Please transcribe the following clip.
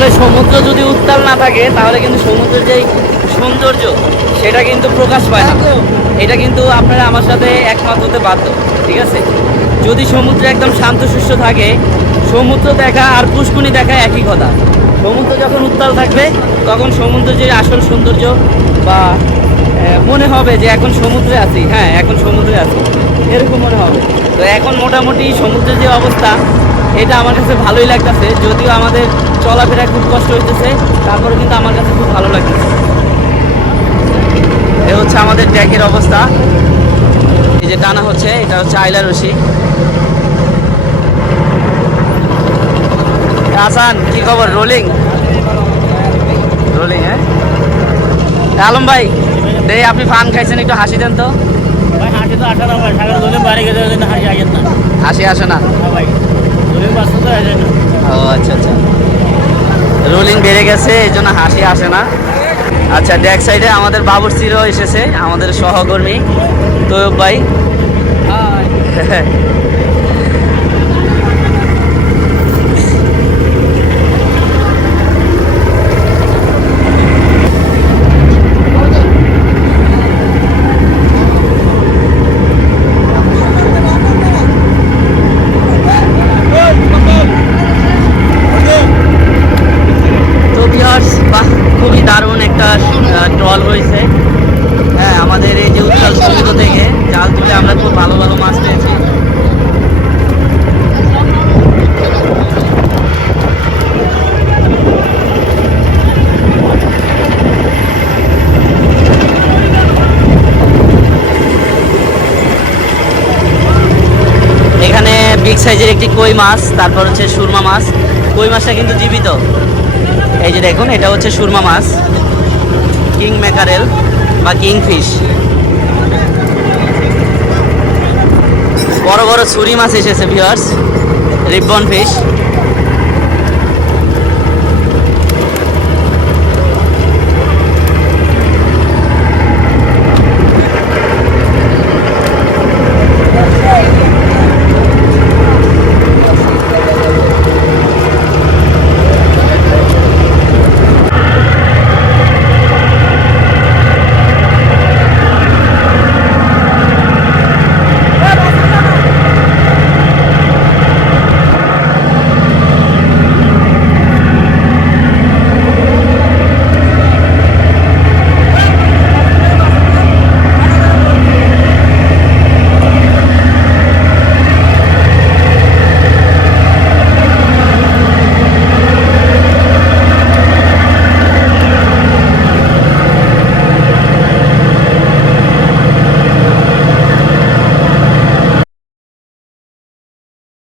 আসলে সমুদ্র যদি উত্তাল না থাকে তাহলে কিন্তু সমুদ্রের যেই সৌন্দর্য সেটা কিন্তু প্রকাশ পায় না। এটা কিন্তু আপনারা আমার সাথে একমত হতে বাধ্য ঠিক আছে? যদি সমুদ্র একদম শান্ত সুস্থ থাকে সমুদ্র দেখা আর পুষ্কুনি দেখা একই কথা। সমুদ্র যখন উত্তাল থাকবে তখন সমুদ্রের যে আসল সৌন্দর্য বা মনে হবে যে এখন সমুদ্রে আছি। হ্যাঁ এখন সমুদ্রে আছি। এরকম মনে হবে। তো এখন মোটামুটি সমুদ্রের যে অবস্থা এটা আমার কাছে ভালোই লাগতেছে। যদিও আমাদের চলাফেরা খুব কষ্ট হইতেছে তারপরে কিন্তু আমার কাছে খুব ভালো লাগতেছে। এ হচ্ছে আমাদের ট্যাগের অবস্থা। এই যে টানা হচ্ছে এটা হচ্ছে আইলা রশি। আসান কি খবর? রোলিং? রোলিং হ্যাঁ? আলম ভাই দেই আপনি ফান খাইছেন একটু হাসি দেন তো। ভাই হাঁটে তো আসে না ভাই সাগর গেলে হাঁটে আসেন না। হাসি আসে না। হ্যাঁ ভাই। ও আচ্ছা আচ্ছা। রোলিং বেড়ে গেছে এই জন্য হাসি আসে না। আচ্ছা ড্যাক সাইডে আমাদের বাবুরচিরও এসেছে আমাদের সহকর্মী। তৈব ভাই তো ভিউয়ার্স বাহ খুবই দারুণ একটা ট্রল হয়েছে হ্যাঁ আমাদের এই যে উত্তাল সমুদ্র থেকে জাল তুলে আমরা খুব ভালো ভালো মাছ পেয়েছি এখানে বিগ সাইজের একটি কই মাছ, তারপর হচ্ছে সুরমা মাছ। কই মাছটা কিন্তু জীবিত। এই যে দেখুন, এটা হচ্ছে সুরমা মাছ। কিং মেকারেল বা কিং ফিশ বড় বড় ছুরি মাছ এসেছে ভিওয়ার্স রিবন ফিশ।